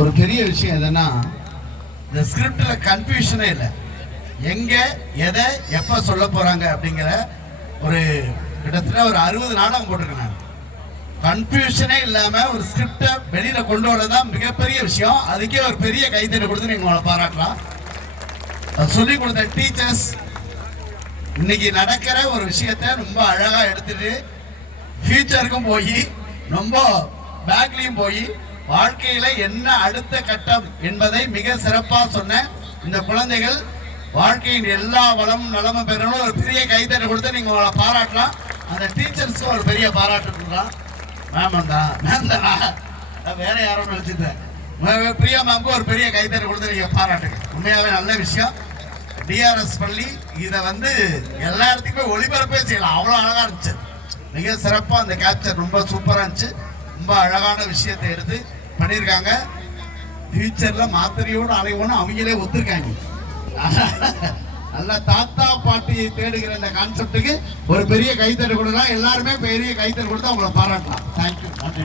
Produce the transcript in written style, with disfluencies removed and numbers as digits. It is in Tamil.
ஒரு பெரிய விஷயம் எதுன்னா இந்த ஸ்கிரிப்ட்ல கன்ஃபியூஷனே இல்லை. எங்க எதை எப்ப சொல்ல போறாங்க அப்படிங்கிற ஒரு கிட்டத்தட்ட ஒரு 60 நாடகம் போட்டிருக்கேன் நான். கன்ஃபியூஷனே இல்லாம ஒரு ஸ்கிரிப்டை வெளியில கொண்டு வரதான் மிகப்பெரிய விஷயம். அதுக்கே ஒரு பெரிய கைத்தறி கொடுத்து நீங்க உங்களை பாராட்டலாம். சொல்லி கொடுத்த டீச்சர்ஸ் இன்னைக்கு நடக்கிற ஒரு விஷயத்த ரொம்ப அழகா எடுத்துட்டு ஃபியூச்சருக்கும் போய் ரொம்ப பேக்லயும் போய் வாழ்க்கையில என்ன அடுத்த கட்டம் என்பதை மிக சிறப்பா சொன்ன இந்த குழந்தைகள் வாழ்க்கையின் எல்லா வளமும் நலமும் பெறணும். ஒரு பெரிய கைத்தறி கொடுத்து நீங்க உங்களை பாராட்டலாம். அந்த டீச்சர்ஸ்க்கும் ஒரு பெரிய பாராட்டுலாம். மேம் தான் வேற யாரும் நினைச்சிருந்தேன். பிரியா மேம்க்கு ஒரு பெரிய கைத்தறி கொடுத்து நீங்க பாராட்டுங்க. உண்மையாவே நல்ல விஷயம். டிஆர்எஸ் பள்ளி இதை எல்லா இடத்துக்குமே ஒளிபரப்பே செய்யலாம். அவ்வளோ அழகா இருந்துச்சு. மிக சிறப்பா அந்த கேப்சர் ரொம்ப சூப்பரா இருந்துச்சு. ரொம்ப அழகான விஷயத்தை எடுத்து பண்ணியிருக்காங்க. ஃபியூச்சர்ல மாத்திரையோடு அலைவோன்னு அவங்களே ஒத்துருக்காங்க. நல்ல தாத்தா பாட்டியை தேடுகிற இந்த கான்செப்டுக்கு ஒரு பெரிய கைத்தறி கொடுக்கலாம். எல்லாருமே பெரிய கைத்தறி கொடுத்து அவங்களை பாராட்டலாம். தேங்க்யூ. நன்றி.